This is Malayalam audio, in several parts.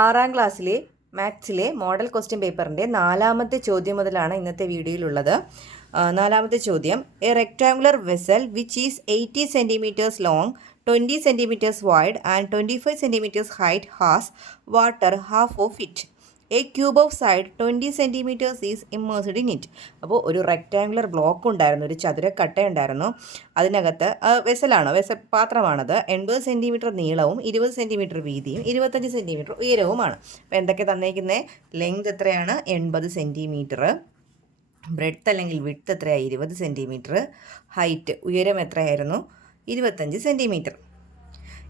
ആറാം ക്ലാസ്സിലെ മാത്സിലെ മോഡൽ ക്വസ്റ്റ്യൻ പേപ്പറിൻ്റെ 4ാമത്തെ ചോദ്യം മുതലാണ് ഇന്നത്തെ വീഡിയോയിലുള്ളത്. 4ാമത്തെ ചോദ്യം, A rectangular vessel which is 80 centimetres long, 20 centimetres wide and 25 centimetres height has water half of it. A cube of side 20 centimetres is immersed in it. അപ്പോൾ ഒരു റെക്ടാങ്കുലർ ബ്ലോക്ക് ഉണ്ടായിരുന്നു, ഒരു ചതുരക്കട്ട ഉണ്ടായിരുന്നു. അതിനകത്ത് വെസലാണ്, പാത്രമാണത്. 80 സെൻറ്റിമീറ്റർ നീളവും 20 സെൻറ്റിമീറ്റർ വീതിയും 25 സെൻറ്റിമീറ്റർ ഉയരവുമാണ്. അപ്പോൾ എന്തൊക്കെ തന്നേക്കുന്നത്? ലെങ്ത് എത്രയാണ്? 80 സെൻറ്റിമീറ്റർ. ബ്രെഡ്ത്ത് അല്ലെങ്കിൽ വിഡ്ത്ത് എത്രയാണ്? 20 സെൻറ്റിമീറ്റർ. ഹൈറ്റ്, ഉയരം എത്രയായിരുന്നു? 25 സെൻറ്റിമീറ്റർ.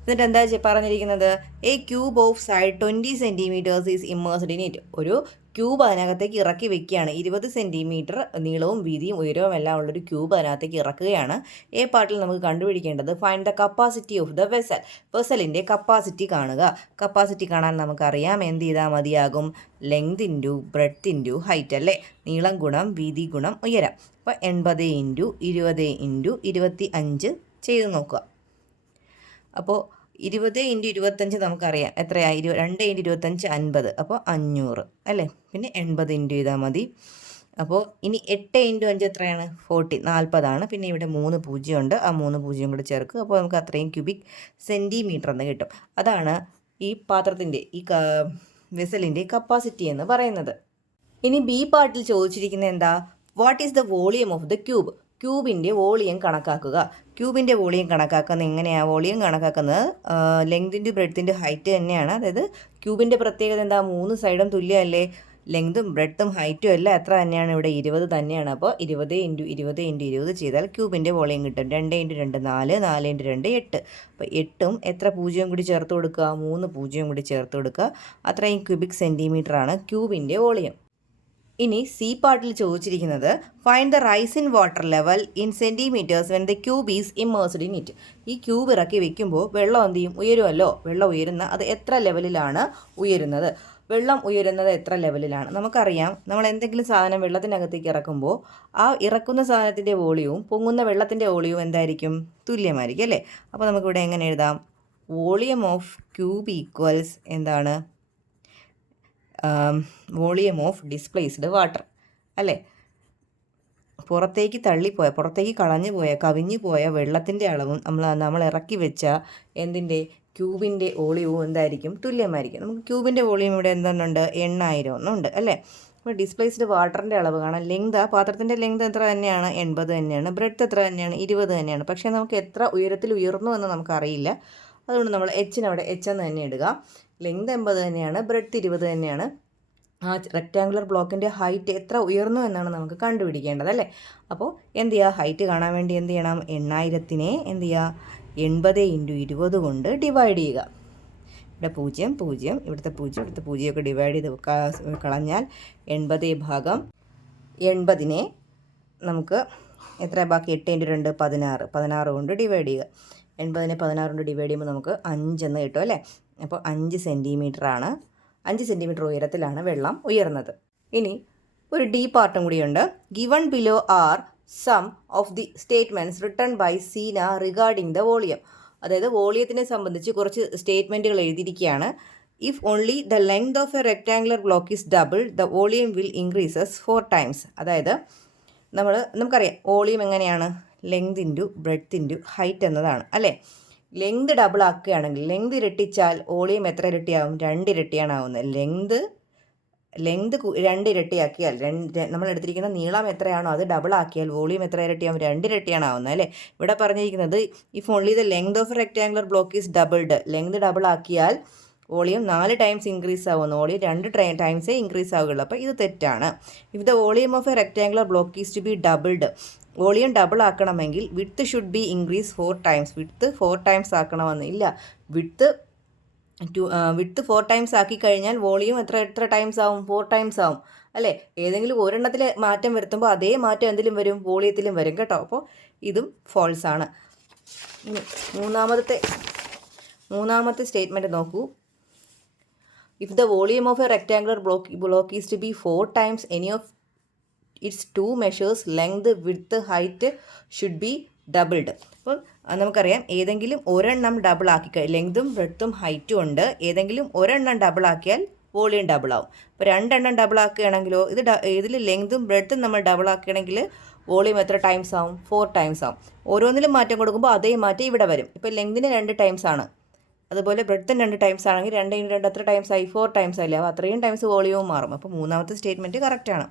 എന്നിട്ട് എന്താ പറഞ്ഞിരിക്കുന്നത്? A cube of side 20 centimetres is immersed in it. ഒരു ക്യൂബ് അതിനകത്തേക്ക് ഇറക്കി വെക്കുകയാണ്. 20 സെൻറ്റിമീറ്റർ നീളവും വീതിയും ഉയരവും എല്ലാം ഉള്ളൊരു ക്യൂബ് അതിനകത്തേക്ക് ഇറക്കുകയാണ്. എ പാർട്ടിൽ നമുക്ക് കണ്ടുപിടിക്കേണ്ടത് find the capacity of the vessel. വെസലിൻ്റെ കപ്പാസിറ്റി കാണുക. കപ്പാസിറ്റി കാണാൻ നമുക്കറിയാം, എന്ത് ചെയ്താൽ മതിയാകും? Length into breadth into height അല്ലേ? നീളം ഗുണം വീതി ഗുണം ഉയരം. അപ്പോൾ 80 ഇൻറ്റു 20 ഇൻറ്റു 25 ചെയ്ത് നോക്കുക. അപ്പോൾ 20 ഇൻറ്റു 25 നമുക്കറിയാം എത്രയാണ്? 2 ഇൻറ്റു 25 50. അപ്പോൾ 500 അല്ലേ? പിന്നെ 80 ഇൻറ്റു ചെയ്താൽ മതി. അപ്പോൾ ഇനി 8 ഇൻറ്റു 5 എത്രയാണ്? 40 പിന്നെ ഇവിടെ 3 പൂജ്യം ഉണ്ട്, ആ 3 പൂജ്യം കൂടെ ചേർക്കുക. അപ്പോൾ നമുക്ക് അത്രയും ക്യൂബിക് സെൻറ്റിമീറ്റർ എന്ന് കിട്ടും. അതാണ് ഈ പാത്രത്തിൻ്റെ, ഈ വെസലിൻ്റെ കപ്പാസിറ്റി എന്ന് പറയുന്നത്. ഇനി ബി പാർട്ടിൽ ചോദിച്ചിരിക്കുന്നത് എന്താ? What is the volume of the cube? ക്യൂബിൻ്റെ വോളിയം കണക്കാക്കുക. ക്യൂബിൻ്റെ വോളിയം കണക്കാക്കുന്നത് എങ്ങനെയാണ്? വോളിയം കണക്കാക്കുന്നത് ലെങ്തിൻ്റെ ബ്രെഡ്ത്തിൻ്റെ ഹൈറ്റ് തന്നെയാണ്. അതായത് ക്യൂബിൻ്റെ പ്രത്യേകത എന്താ? 3 സൈഡും തുല്യമല്ലേ? ലെങ്തും ബ്രെഡ്ത്തും ഹൈറ്റും എല്ലാം എത്ര തന്നെയാണ്? ഇവിടെ 20 തന്നെയാണ്. അപ്പോൾ 20 ഇൻറ്റു 20 ഇൻറ്റു 20 ചെയ്താൽ ക്യൂബിൻ്റെ വോളിയം കിട്ടും. 2 ഇൻറ്റു 2 4, 4 ഇൻറ്റു 2 8. അപ്പോൾ 8ഉം എത്ര പൂജ്യം കൂടി ചേർത്ത് കൊടുക്കുക? 3 പൂജ്യം കൂടി ചേർത്ത് കൊടുക്കുക. അത്രയും ക്യൂബിക് സെൻറ്റിമീറ്ററാണ് ക്യൂബിൻ്റെ വോളിയം. ഇനി സി പാർട്ടിൽ ചോദിച്ചിരിക്കുന്നത് find the rice in water level in centimetres when the cube is immersed in it. ഈ ക്യൂബ് ഇറക്കി വെക്കുമ്പോൾ വെള്ളം എന്ത് ചെയ്യും? ഉയരുമല്ലോ. വെള്ളം ഉയരുന്ന അത് എത്ര ലെവലിലാണ് ഉയരുന്നത്? വെള്ളം ഉയരുന്നത് എത്ര ലെവലിലാണ്? നമുക്കറിയാം, നമ്മൾ എന്തെങ്കിലും സാധനം വെള്ളത്തിനകത്തേക്ക് ഇറക്കുമ്പോൾ ആ ഇറക്കുന്ന സാധനത്തിൻ്റെ വോളിയവും പൊങ്ങുന്ന വെള്ളത്തിൻ്റെ വോളിയവും എന്തായിരിക്കും? തുല്യമായിരിക്കും അല്ലേ? അപ്പോൾ നമുക്കിവിടെ എങ്ങനെ എഴുതാം? വോളിയം ഓഫ് ക്യൂബ് ഈക്വൽസ് എന്താണ്? വോളിയം ഓഫ് ഡിസ്പ്ലേസ്ഡ് വാട്ടർ അല്ലേ? പുറത്തേക്ക് തള്ളിപ്പോയ, പുറത്തേക്ക് കളഞ്ഞു പോയ, കവിഞ്ഞു പോയ വെള്ളത്തിൻ്റെ അളവും നമ്മൾ ഇറക്കി വെച്ച എന്തിൻ്റെ? ക്യൂബിൻ്റെ വോളിയവും എന്തായിരിക്കും? തുല്യമായിരിക്കും. നമുക്ക് ക്യൂബിൻ്റെ വോളിയം ഇവിടെ എന്തെന്നുണ്ട്? 8000 എന്നുണ്ട് അല്ലേ? അപ്പോൾ ഡിസ്പ്ലേസ്ഡ് വാട്ടറിൻ്റെ അളവ് കാണാം. ലെങ്ത്, ആ പാത്രത്തിൻ്റെ ലെങ്ത് എത്ര തന്നെയാണ്? 80 തന്നെയാണ്. ബ്രെഡ്ത്ത് എത്ര തന്നെയാണ്? 20 തന്നെയാണ്. പക്ഷേ നമുക്ക് എത്ര ഉയരത്തിൽ ഉയർന്നു എന്ന് നമുക്കറിയില്ല. അതുകൊണ്ട് നമ്മൾ എച്ചിനവിടെ എച്ച് എന്ന് തന്നെ ഇടുക. ലെങ്ത് 80 തന്നെയാണ്, ബ്രെഡ്ത്ത് 20 തന്നെയാണ്. ആ റെക്റ്റാങ്കുലർ ബ്ലോക്കിൻ്റെ ഹൈറ്റ് എത്ര ഉയർന്നു എന്നാണ് നമുക്ക് കണ്ടുപിടിക്കേണ്ടത് അല്ലേ? അപ്പോൾ എന്ത് ചെയ്യുക? ഹൈറ്റ് കാണാൻ വേണ്ടി എന്ത് ചെയ്യണം? 8000നെ എന്ത് ചെയ്യുക? 80 ഇൻറ്റു 20 കൊണ്ട് ഡിവൈഡ് ചെയ്യുക. ഇവിടെ 0 0, ഇവിടുത്തെ 0 ഇവിടുത്തെ 0 ഒക്കെ ഡിവൈഡ് ചെയ്ത് കളഞ്ഞാൽ 80 ഭാഗം 80നെ നമുക്ക് എത്ര ബാക്കി? 8 ഇൻറ്റു 2 16, 16 കൊണ്ട് ഡിവൈഡ് ചെയ്യുക. 80നെ 16 കൊണ്ട് ഡിവൈഡ് ചെയ്യുമ്പോൾ നമുക്ക് 5 എന്ന് കിട്ടും അല്ലേ? അപ്പോൾ 5 സെൻറ്റിമീറ്ററാണ്. 5 സെൻറ്റിമീറ്റർ ഉയരത്തിലാണ് വെള്ളം ഉയർന്നത്. ഇനി ഒരു ഡി പാർട്ടും കൂടിയുണ്ട്. Given below are some of the statements written by Seena regarding the volume. അതായത് വോളിയത്തിനെ സംബന്ധിച്ച് കുറച്ച് സ്റ്റേറ്റ്മെൻറ്റുകൾ എഴുതിയിരിക്കുകയാണ്. If only the length of a rectangular block is double the volume will increases 4 times. അതായത് നമുക്കറിയാം വോളിയം എങ്ങനെയാണ്? Length into breadth into height എന്നതാണ് അല്ലേ? ലെങ്ത് ഡബിൾ ആക്കുകയാണെങ്കിൽ, ലെങ്ത് ഇരട്ടിച്ചാൽ വോളിയം എത്ര ഇരട്ടിയാവും? 2 ഇരട്ടിയാണ് ആവുന്നത്. ലെങ്ത് 2 ഇരട്ടിയാക്കിയാൽ, നമ്മൾ എടുത്തിരിക്കുന്ന നീളം എത്രയാണോ അത് ഡബിൾ ആക്കിയാൽ വോളിയം എത്ര ഇരട്ടിയാവും? 2 ഇരട്ടിയാണ് ആവുന്നത് അല്ലേ? ഇവിടെ പറഞ്ഞിരിക്കുന്നത് if only the length of a rectangular block is doubled. Length double ആക്കിയാൽ വോളിയം 4 ടൈംസ് ഇൻക്രീസ് ആവുന്നു. വോളിയം 2 ടൈംസേ ഇൻക്രീസ് ആവുകയുള്ളൂ. അപ്പോൾ ഇത് തെറ്റാണ്. If the volume of a rectangular block is to be doubled, volume double ആക്കണമെങ്കിൽ width should be increase 4 times. Width 4 times ആക്കണമെന്ന് ഇല്ല. വിഡ്ത്ത് 4 ടൈംസ് ആക്കി കഴിഞ്ഞാൽ വോളിയം എത്ര ടൈംസ് ആവും? 4 ടൈംസ് ആവും അല്ലേ? ഏതെങ്കിലും ഒരെണ്ണത്തിൽ മാറ്റം വരുത്തുമ്പോൾ അതേ മാറ്റം എന്തിലും വരും? വോളിയത്തിലും വരും കേട്ടോ. അപ്പോൾ ഇതും ഫോൾസ് ആണ്. ഇനി മൂന്നാമത്തെ സ്റ്റേറ്റ്മെൻറ്റ് നോക്കൂ. If the volume of a rectangular block is to be 4 times any of its 2 measures length width height should be doubled. അപ്പം നമുക്കറിയാം ഏതെങ്കിലും ഒരെണ്ണം ഡബിൾ ആക്കി ലെങ്തും ബ്രെഡ്ത്തും ഹൈറ്റും ഉണ്ട്, ഏതെങ്കിലും ഒരെണ്ണം ഡബിൾ ആക്കിയാൽ വോളിയം ഡബിൾ ആവും. ഇപ്പോൾ രണ്ടെണ്ണം ഡബിൾ ആക്കുകയാണെങ്കിലോ ഇതിൽ ലെങ്തും ബ്രെഡ്ത്തും നമ്മൾ ഡബിൾ ആക്കുകയാണെങ്കിൽ വോളിയം എത്ര ടൈംസ് ആവും? 4 ടൈംസ് ആവും. ഓരോന്നിലും മാറ്റം കൊടുക്കുമ്പോൾ അതേ മാറ്റം ഇവിടെ വരും. ഇപ്പോൾ ലെങ്തിന് 2 ടൈംസ് ആണ്, അതുപോലെ ബ്രെഡ്ത്തും 2 ടൈംസ് ആണെങ്കിൽ 2 × 2 എത്ര ടൈംസ് ആയി? 4 ടൈംസ് ആയില്ലേ? അപ്പോൾ അത്രയും ടൈംസ് വോളിയവും മാറും. അപ്പോൾ മൂന്നാമത്തെ സ്റ്റേറ്റ്മെൻറ്റ് കറക്റ്റാണ്.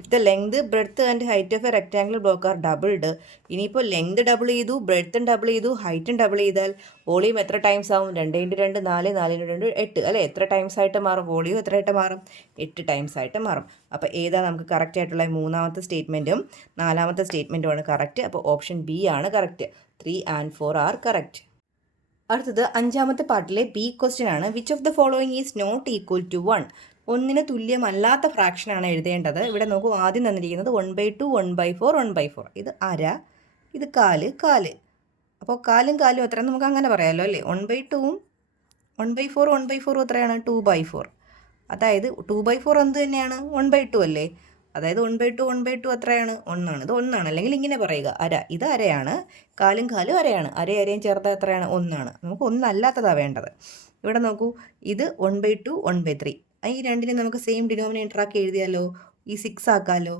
If the length breadth and height of a rectangle block are doubled. ഇനിയിപ്പോൾ ലെങ്ത് ഡബിൾ ചെയ്തു, ബ്രെഡ്ത്തും ഡബിൾ ചെയ്തു, ഹൈറ്റും ഡബിൾ ചെയ്താൽ വോളിയം എത്ര ടൈംസ് ആവും? 2 × 2 4, 4 × 2 8 അല്ലേ? എത്ര ടൈംസ് ആയിട്ട് മാറും? വോളിയം എത്ര ആയിട്ട് മാറും? 8 ടൈംസ് ആയിട്ട് മാറും. അപ്പോൾ ഏതാ നമുക്ക് കറക്റ്റ് ആയിട്ടുള്ള മൂന്നാമത്തെ സ്റ്റേറ്റ്മെൻറ്റും നാലാമത്തെ സ്റ്റേറ്റ്മെൻറ്റുമാണ് കറക്റ്റ്. അപ്പോൾ ഓപ്ഷൻ ബി ആണ് കറക്റ്റ്. 3 and 4 are correct. അടുത്തത് അഞ്ചാമത്തെ പാർട്ടിലെ ബി ക്വസ്റ്റ്യൻ ആണ്. Which of the following is not equal to 1? ഒന്നിന് തുല്യമല്ലാത്ത ഫ്രാക്ഷനാണ് എഴുതേണ്ടത്. ഇവിടെ നോക്കൂ, ആദ്യം തന്നിരിക്കുന്നത് 1/2, 1/4, 1/4. ഇത് അര, ഇത് കാല്, കാല്. അപ്പോൾ കാലും കാലും എത്ര നമുക്ക് അങ്ങനെ പറയാമല്ലോ അല്ലേ? 1/2ഉം 1/4, 1/4 എത്രയാണ്? 2/4. അതായത് 2/4 എന്ത് തന്നെയാണ്? 1/2 അല്ലേ? അതായത് 1/2, 1/2 എത്രയാണ്? 1 ആണ്. ഇത് 1 ആണ്. അല്ലെങ്കിൽ ഇങ്ങനെ പറയുക, അര. ഇത് അരയാണ്, കാലും കാലും അരയാണ്. അരയും ചേർത്താൽ എത്രയാണ്? 1 ആണ്. നമുക്ക് ഒന്നല്ലാത്തതാണ് വേണ്ടത്. ഇവിടെ നോക്കൂ, ഇത് 1/2, 1/3. ഈ രണ്ടിനെ നമുക്ക് സെയിം ഡിനോമിനേറ്റർ ആക്കി എഴുതിയാലോ? ഈ 6 ആക്കാമല്ലോ.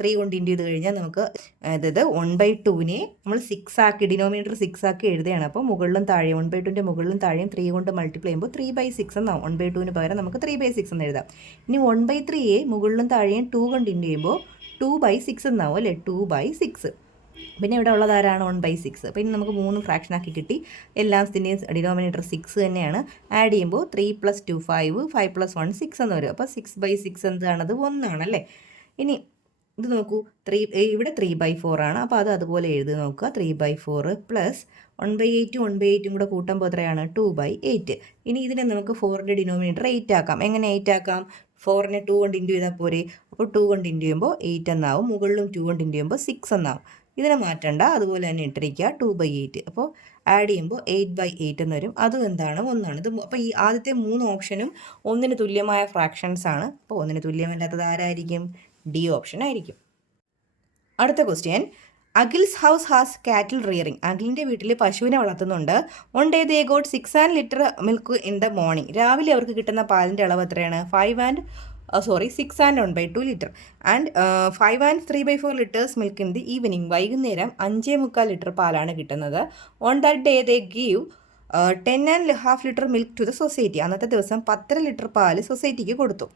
3 കൊണ്ട് ഇൻറ്റു ചെയ്ത് കഴിഞ്ഞാൽ നമുക്ക് അതായത് 1/2നെ നമ്മൾ 6 ആക്കി, ഡിനോമിനേറ്റർ 6 ആക്കി എഴുതുകയാണ്. അപ്പോൾ മുകളിലും താഴെയും 1/2ൻ്റെ മുകളിലും താഴെയും 3 കൊണ്ട് മൾട്ടിപ്ലൈ ചെയ്യുമ്പോൾ 3/6 എന്നാവും. 1/2ന് പകരം നമുക്ക് 3/6 എന്ന് എഴുതാം. ഇനി 1/3യെ മുകളിലും താഴെയും 2 കൊണ്ട് ഇൻറ്റു ചെയ്യുമ്പോൾ 2/6 എന്നാവും അല്ലേ? 2/6. പിന്നെ ഇവിടെ ഉള്ളത് ആരാണ്? 1/6. അപ്പോൾ ഇനി നമുക്ക് 3 ഫ്രാക്ഷനാക്കി കിട്ടി. എല്ലാത്തിൻ്റെയും ഡിനോമിനേറ്റർ 6 തന്നെയാണ്. ആഡ് ചെയ്യുമ്പോൾ 3 + 2 5, 5 + 1 6 എന്ന് വരും. അപ്പോൾ 6/6 എന്താണത്? 1 ആണല്ലേ? ഇനി ഇത് നോക്കൂ, ഇവിടെ 3/4 ആണ്. അപ്പോൾ അത് അതുപോലെ എഴുതി നോക്കുക. 3/4 + 1/8, 1/8 കൂടെ കൂട്ടുമ്പോൾ എത്രയാണ്? 2/8. ഇനി ഇതിനെ നമുക്ക് 4ൻ്റെ ഡിനോമിനേറ്റർ 8 ആക്കാം. എങ്ങനെ 8 ആക്കാം? 4നെ 2 കൊണ്ട് ഇൻറ്റു ചെയ്താൽ പോരെ? അപ്പോൾ 2 കൊണ്ട് ഇൻറ്റു ചെയ്യുമ്പോൾ 8 എന്നാവും. മുകളിലും 2 കൊണ്ട് ഇൻറ്റു ചെയ്യുമ്പോൾ 6 എന്നാവും. ഇതിനെ മാറ്റണ്ട, അതുപോലെ തന്നെ ഇട്ടിരിക്കുക 2/8. അപ്പോൾ ആഡ് ചെയ്യുമ്പോൾ 8/8 എന്ന് വരും. അതും എന്താണ്? 1 ആണ്. ഇത് അപ്പോൾ ഈ ആദ്യത്തെ 3 ഓപ്ഷനും ഒന്നിന് തുല്യമായ ഫ്രാക്ഷൻസ് ആണ്. അപ്പോൾ ഒന്നിന് തുല്യമല്ലാത്തത് ആരായിരിക്കും? ഡി ഓപ്ഷൻ ആയിരിക്കും. അടുത്ത question, Akhil's house has cattle rearing. അഖിലിൻ്റെ വീട്ടിൽ പശുവിനെ വളർത്തുന്നുണ്ട്. 1 day they got 6 litre milk in the morning. രാവിലെ അവർക്ക് കിട്ടുന്ന പാലിൻ്റെ അളവ് എത്രയാണ്? 6 and 1/2 litre and 5 and 3/4 litres milk in the evening. വൈകുന്നേരം 5.25 ലിറ്റർ പാലാണ് കിട്ടുന്നത്. On that day they give 10.5 litre milk to the society. അന്നത്തെ ദിവസം 10 ലിറ്റർ പാല് സൊസൈറ്റിക്ക് കൊടുത്തു.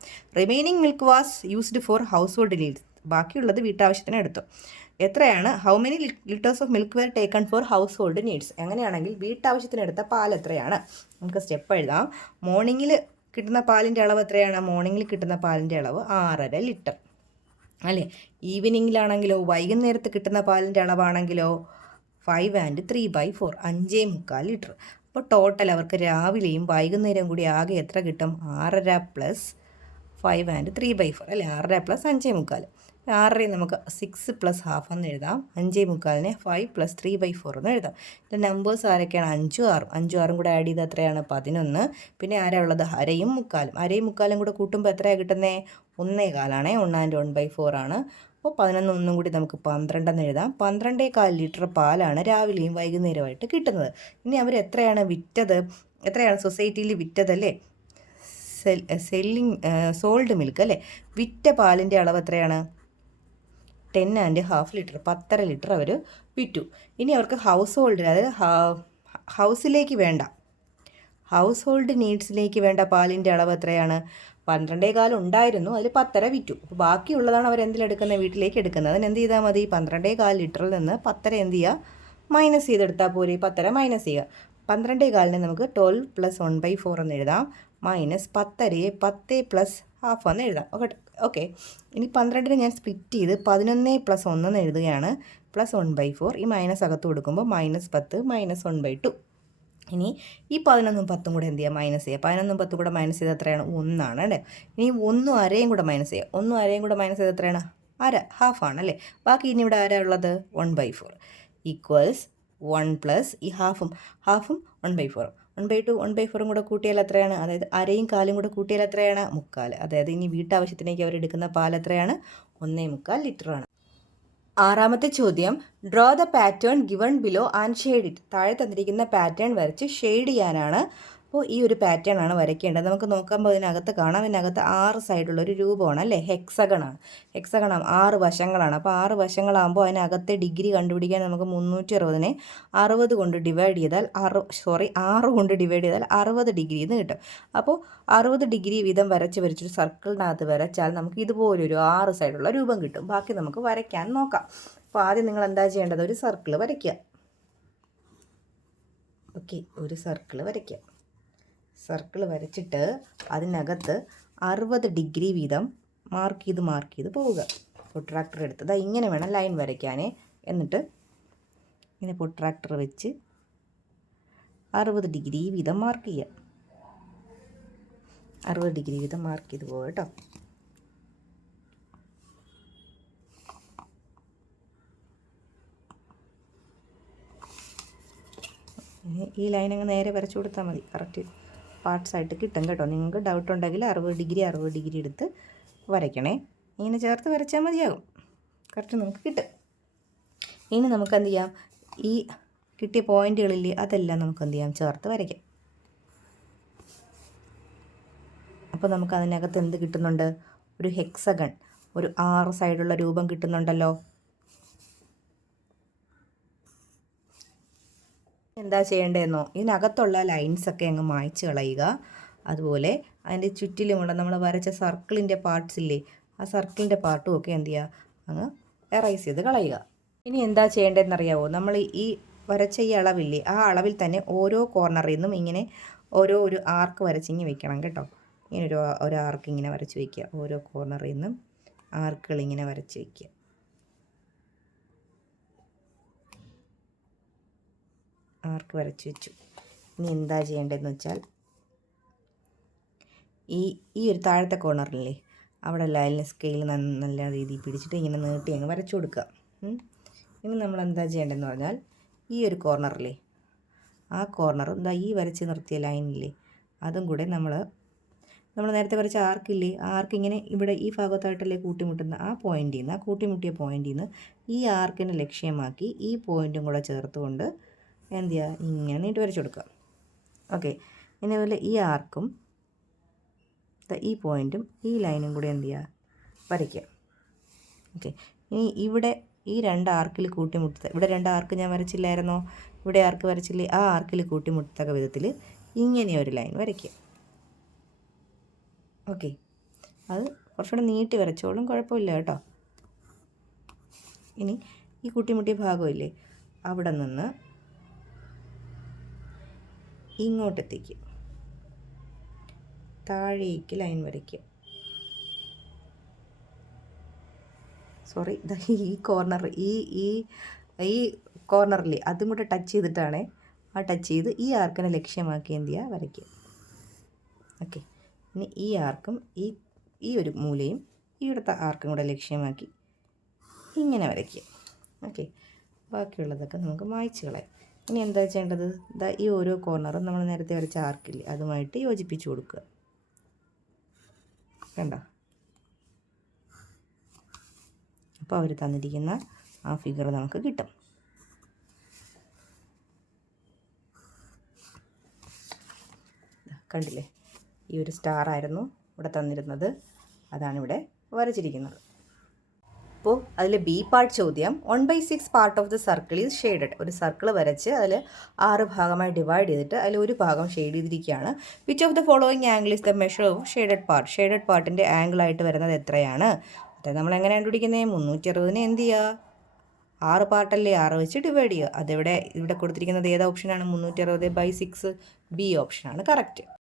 Remaining milk was used for household needs. ബാക്കിയുള്ളത് വീട്ടാവശ്യത്തിന് എടുത്തു. എത്രയാണ്? How many litres of milk were taken for household needs. എങ്ങനെയാണെങ്കിൽ വീട്ടാവശ്യത്തിന് എടുത്ത പാൽ എത്രയാണ്? നമുക്ക് സ്റ്റെപ്പ് എഴുതാം. മോർണിംഗിൽ കിട്ടുന്ന പാലിൻ്റെ അളവ് എത്രയാണ്? മോർണിംഗിൽ കിട്ടുന്ന പാലിൻ്റെ അളവ് 6.5 ലിറ്റർ അല്ലേ? ഈവനിങ്ങിലാണെങ്കിലോ, വൈകുന്നേരത്ത് കിട്ടുന്ന പാലിൻ്റെ അളവാണെങ്കിലോ 5 and 3/4, 5.25 ലിറ്റർ. അപ്പോൾ ടോട്ടൽ അവർക്ക് രാവിലെയും വൈകുന്നേരവും കൂടി ആകെ എത്ര കിട്ടും? 6.5 + 5 and 3/4 അല്ലേ? 6.5 + 5.25. 6 നമുക്ക് 6 + 1/2 എന്ന് എഴുതാം. 5.25നെ 5 + 3/4 എന്ന് എഴുതാം. ഇത് നമ്പേഴ്സ് ആരൊക്കെയാണ്? 5ഉം 6ഉം. 5ഉം 6ഉം കൂടെ ആഡ് ചെയ്ത് എത്രയാണ്? 11. പിന്നെ ആരാ ഉള്ളത്? അരയും മുക്കാലും. അരയും മുക്കാലും കൂടെ കൂട്ടുമ്പോൾ എത്രയാണ് കിട്ടുന്നത്? 1.25 ആണേ. 1 and 1/4 ആണ്. അപ്പോൾ 11 1 കൂടി നമുക്ക് 12 എന്ന് എഴുതാം. 12.25 ലിറ്റർ പാലാണ് രാവിലെയും വൈകുന്നേരമായിട്ട് കിട്ടുന്നത്. ഇനി അവർ എത്രയാണ് വിറ്റത്? എത്രയാണ് സൊസൈറ്റിയിൽ വിറ്റതല്ലേ? സോൾഡ് മിൽക്ക് അല്ലേ? വിറ്റ പാലിൻ്റെ അളവ് എത്രയാണ്? 10.5 ലിറ്റർ, 10.5 ലിറ്റർ അവർ വിറ്റു. ഇനി അവർക്ക് ഹൗസ് ഹോൾഡ്, അതായത് ഹൗസിലേക്ക് വേണ്ട, ഹൗസ് ഹോൾഡ് നീഡ്സിലേക്ക് വേണ്ട പാലിൻ്റെ അളവ് എത്രയാണ്? 12.25 ഉണ്ടായിരുന്നു, അതിൽ 10.5 വിറ്റു. അപ്പോൾ ബാക്കിയുള്ളതാണ് അവർ എന്തിലെടുക്കുന്നത്? വീട്ടിലേക്ക് എടുക്കുന്നത്. അതിന് എന്ത് ചെയ്താൽ മതി? 12.25 ലിറ്ററിൽ നിന്ന് 10.5 എന്ത് ചെയ്യുക? മൈനസ് ചെയ്തെടുത്താൽ പോരെ? 10.5 മൈനസ് ചെയ്യുക. 12.25നെ നമുക്ക് 12 + 1/4 എന്ന് എഴുതാം. മൈനസ് 10.5യെ 10 + 1/2 എന്ന് എഴുതാം. ഓക്കെ. ഇനി 12നെ ഞാൻ സ്പ്ലിറ്റ് ചെയ്ത് 11 + 1 എന്ന് എഴുതുകയാണ്. + 1/4. ഈ മൈനസ് അകത്ത് കൊടുക്കുമ്പോൾ -10 - 1/2. ഇനി ഈ 11ഉം 10ഉം കൂടെ എന്ത് ചെയ്യുക? മൈനസ് ചെയ്യുക. 11ഉം 10ഉം കൂടെ മൈനസ് ചെയ്ത് എത്രയാണ്? 1 ആണ് അല്ലേ? ഇനി 1ഉം അരയും കൂടെ മൈനസ് ചെയ്യുക. 1ഉം അരയും കൂടെ മൈനസ് ചെയ്ത് എത്രയാണ്? അര, 1/2 ആണ് അല്ലേ? ബാക്കി ഇനി ഇവിടെ ആരാ ഉള്ളത്? 1/4 ഈക്വൽസ് 1 + ഈ 1/2ഉം 1/4. 1/2 1/4 കൂടെ കൂട്ടിയാൽ എത്രയാണ്? അതായത് അരയും കാലും കൂടെ കൂട്ടിയാൽ എത്രയാണ്? 1/4. അതായത് ഇനി വീട്ടാവശ്യത്തിലേക്ക് അവരെടുക്കുന്ന പാൽ എത്രയാണ്? 1.25 ലിറ്ററാണ്. ആറാമത്തെ ചോദ്യം, draw the pattern given below and shade it. താഴെ തന്നിരിക്കുന്ന പാറ്റേൺ വരച്ച് ഷെയ്ഡ് ചെയ്യാനാണ്. അപ്പോൾ ഈ ഒരു പാറ്റേൺ ആണ് വരയ്ക്കേണ്ടത്. നമുക്ക് നോക്കുമ്പോൾ ഇതിനകത്ത് കാണാം, ഇതിനകത്ത് 6 സൈഡുള്ള ഒരു രൂപമാണ് അല്ലേ, ഹെക്സഗണാണ്. ഹെക്സഗൺ 6 വശങ്ങളാണ്. അപ്പോൾ 6 വശങ്ങളാകുമ്പോൾ അതിനകത്തെ ഡിഗ്രി കണ്ടുപിടിക്കാൻ നമുക്ക് 360നെ 60 കൊണ്ട് ഡിവൈഡ് ചെയ്താൽ 6 കൊണ്ട് ഡിവൈഡ് ചെയ്താൽ 60 ഡിഗ്രി എന്ന് കിട്ടും. അപ്പോൾ 60 ഡിഗ്രി വീതം വരച്ചൊരു സർക്കിളിനകത്ത് വരച്ചാൽ നമുക്ക് ഇതുപോലൊരു 6 സൈഡുള്ള രൂപം കിട്ടും. ബാക്കി നമുക്ക് വരയ്ക്കാൻ നോക്കാം. അപ്പോൾ ആദ്യം നിങ്ങൾ എന്താ ചെയ്യേണ്ടത്, ഒരു സർക്കിൾ വരയ്ക്കുക. ഓക്കെ, ഒരു സർക്കിൾ വരയ്ക്കുക. സർക്കിൾ വരച്ചിട്ട് അതിനകത്ത് 60 ഡിഗ്രി വീതം മാർക്ക് ചെയ്ത് പോവുക. പ്രൊട്രാക്ടർ എടുത്ത് ഇങ്ങനെ വേണം ലൈൻ വരയ്ക്കാൻ. എന്നിട്ട് ഇങ്ങനെ പ്രൊട്രാക്ടർ വെച്ച് 60 ഡിഗ്രി വീതം മാർക്ക് ചെയ്യുക. 60 ഡിഗ്രി വീതം മാർക്ക് ചെയ്ത് പോവുക കേട്ടോ. ഈ ലൈൻ അങ്ങ് നേരെ വരച്ചു കൊടുത്താൽ മതി. കറക്റ്റ് പാർട്സ് ആയിട്ട് കിട്ടും കേട്ടോ. നിങ്ങൾക്ക് ഡൗട്ട് ഉണ്ടെങ്കിൽ 60 ഡിഗ്രി എടുത്ത് വരയ്ക്കണേ. ഇങ്ങനെ ചേർത്ത് വരച്ചാൽ മതിയാകും. കറക്റ്റ് നമുക്ക് കിട്ടും. ഇനി നമുക്ക് എന്ത് ചെയ്യാം, ഈ കിട്ടിയ പോയിന്റുകളില്ലേ അതെല്ലാം നമുക്ക് എന്ത് ചെയ്യാം, ചേർത്ത് വരയ്ക്കാം. അപ്പോൾ നമുക്ക് അതിനകത്ത് എന്ത് കിട്ടുന്നുണ്ട്, ഒരു ഹെക്സഗൺ, ഒരു 6 സൈഡുള്ള രൂപം കിട്ടുന്നുണ്ടല്ലോ. എന്താ ചെയ്യേണ്ടതെന്നോ, ഇതിനകത്തുള്ള ലൈൻസൊക്കെ അങ്ങ് മായ്ച്ച് കളയുക. അതുപോലെ അതിൻ്റെ ചുറ്റിലുമുള്ള നമ്മൾ വരച്ച സർക്കിളിൻ്റെ പാർട്സ് ഇല്ലേ, ആ സർക്കിളിൻ്റെ പാർട്ടും ഒക്കെ എന്ത് ചെയ്യുക, അങ്ങ് എറൈസ് ചെയ്ത് കളയുക. ഇനി എന്താ ചെയ്യേണ്ടതെന്നറിയാവോ, നമ്മൾ ഈ വരച്ച ഈ അളവില്ലേ, ആ അളവിൽ തന്നെ ഓരോ കോർണറിൽ നിന്നും ഇങ്ങനെ ഒരു ആർക്ക് വരച്ചിങ്ങി വെക്കണം കേട്ടോ. ഇങ്ങനെ ഒരു ആർക്ക് ഇങ്ങനെ വരച്ച് വയ്ക്കുക. ഓരോ കോർണറിൽ നിന്നും ആർക്കുകൾ ഇങ്ങനെ വരച്ച് വയ്ക്കുക. ആർക്ക് വരച്ച് വെച്ചു. ഇനി എന്താ ചെയ്യേണ്ടതെന്ന് വെച്ചാൽ ഈ ഒരു താഴത്തെ കോർണറില്ലേ, അവിടെ ലൈനിൽ സ്കെയിൽ നല്ല രീതിയിൽ പിടിച്ചിട്ട് ഇങ്ങനെ നീട്ടി അങ്ങ് വരച്ചു കൊടുക്കുക. ഇനി നമ്മൾ എന്താ ചെയ്യേണ്ടതെന്ന് പറഞ്ഞാൽ ഈ ഒരു കോർണറില്ലേ, ആ കോർണറും എന്താ ഈ വരച്ച് നിർത്തിയ ലൈനില്ലേ, അതും കൂടെ നമ്മൾ നേരത്തെ വരച്ച ആർക്കില്ലേ, ആ ആർക്ക് ഇങ്ങനെ ഇവിടെ ഈ ഭാഗത്തായിട്ടല്ലേ കൂട്ടിമുട്ടുന്ന ആ പോയിന്റിൽ നിന്ന്, ആ കൂട്ടിമുട്ടിയ പോയിന്റിൽ നിന്ന് ഈ ആർക്കിനെ ലക്ഷ്യമാക്കി ഈ പോയിന്റും കൂടെ ചേർത്തുകൊണ്ട് എന്ത് ചെയ്യുക, ഇങ്ങനെ നീട്ടി വരച്ചു കൊടുക്കുക. ഓക്കെ, ഇനി അതുപോലെ ഈ ആർക്കും ഈ പോയിൻറ്റും ഈ ലൈനും കൂടി എന്ത് ചെയ്യുക, വരയ്ക്കുക. ഓക്കെ, ഇനി ഇവിടെ ഈ 2 ആർക്കിൽ കൂട്ടിമുട്ട, ഇവിടെ 2 ആർക്ക് ഞാൻ വരച്ചില്ലായിരുന്നോ, ഇവിടെ ആർക്ക് വരച്ചില്ലേ, ആ ആർക്കിൽ കൂട്ടിമുട്ടത്തക്ക വിധത്തിൽ ഇങ്ങനെ ഒരു ലൈൻ വരയ്ക്കുക. ഓക്കെ, അത് കുറച്ചുകൂടെ നീട്ടി വരച്ചോളും, കുഴപ്പമില്ല കേട്ടോ. ഇനി ഈ കൂട്ടിമുട്ടിയ ഭാഗമില്ലേ, അവിടെ നിന്ന് ഇങ്ങോട്ടെത്തിക്കുക, താഴേക്ക് ലൈൻ വരയ്ക്കുക. ഈ കോർണർ ഈ കോർണറിൽ അതും കൂടെ ടച്ച് ചെയ്തിട്ടാണ്, ആ ടച്ച് ചെയ്ത് ഈ ആർക്കിനെ ലക്ഷ്യമാക്കി എന്ത് ചെയ്യുക, വരയ്ക്കുക. ഓക്കെ, ഇനി ഈ ആർക്കും ഈ ഒരു മൂലയും ഈ ഇവിടുത്തെ ആർക്കും കൂടെ ലക്ഷ്യമാക്കി ഇങ്ങനെ വരയ്ക്കുക. ഓക്കെ, ബാക്കിയുള്ളതൊക്കെ നമുക്ക് മായ്ച്ച് കളയാം. ഇനി എന്താ ചെയ്യേണ്ടത്, ഈ ഓരോ കോർണറും നമ്മൾ നേരത്തെ വരച്ച ആർക്കില്ലേ അതുമായിട്ട് യോജിപ്പിച്ച് കൊടുക്കുക. കണ്ടോ, അപ്പോൾ അവർ തന്നിരിക്കുന്ന ആ ഫിഗർ നമുക്ക് കിട്ടും. കണ്ടില്ലേ, ഈ ഒരു സ്റ്റാർ ആയിരുന്നു ഇവിടെ തന്നിരുന്നത്, അതാണിവിടെ വരച്ചിരിക്കുന്നത്. അപ്പോൾ അതിൽ ബി പാർട്ട് ചോദ്യം, 1/6 part of the circle is shaded. ഒരു സർക്കിൾ വരച്ച് അതിൽ 6 ഭാഗമായി ഡിവൈഡ് ചെയ്തിട്ട് അതിൽ ഒരു ഭാഗം ഷെയ്ഡ് ചെയ്തിരിക്കുകയാണ്. Which of the following angle is the measure of shaded part. Shaded പാർട്ടിൻ്റെ ആംഗിളായിട്ട് വരുന്നത് എത്രയാണ്? അത് നമ്മൾ എങ്ങനെ കണ്ടുപിടിക്കുന്നത്? 360നെ എന്ത് ചെയ്യുക, 6 പാർട്ടല്ലേ, 6 വെച്ച് ഡിവൈഡ് ചെയ്യുക. ഇവിടെ കൊടുത്തിരിക്കുന്നത് ഏത് ഓപ്ഷനാണ്? 360/6 ബി ഓപ്ഷനാണ് കറക്റ്റ്.